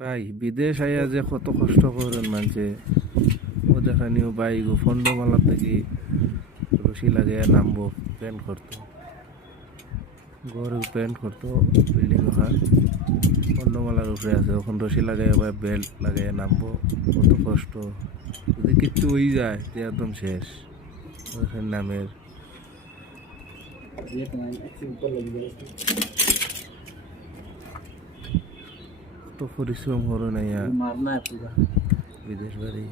ভাই বিদেশ আইয়া যে কত কষ্ট করেন মানছে ও দেখানিও ভাই গো ফন্ডমালা থেকে রশি লাগিয়ে নামবো প্যান্ট করতো ঘরে প্যান্ট করতো বিল্ডিং হয় ফন্ডমালার উপরে আছে ওখান রশি লাগাই আবার বেল্ট লাগাই নামবো কত কষ্ট যদি কিচ্ছু হয়ে যায় তো একদম শেষ ওখানে নামের কত পরিশ্রম করো না বিদেশ বাড়ি